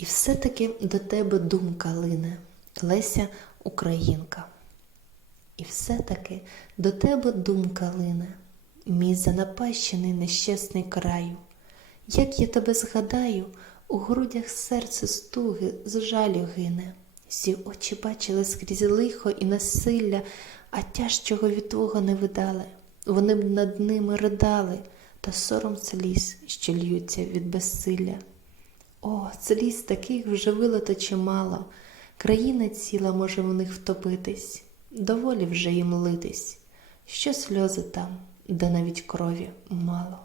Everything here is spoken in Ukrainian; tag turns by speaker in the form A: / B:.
A: І все-таки до тебе думка лине, Леся Українка. І все-таки до тебе думка лине, мій занапащений нещасний краю. Як я тебе згадаю, у грудях серце стуги з жалю гине. Всі очі бачили скрізь лихо і насилля, а тяжчого від твого не видали. Вони б над ними ридали, та сором сліз, що льються від безсилля. О, сліз таких вже вилито чимало, країна ціла може в них втопитись, доволі вже їм литись, що сльози там, де навіть крові мало.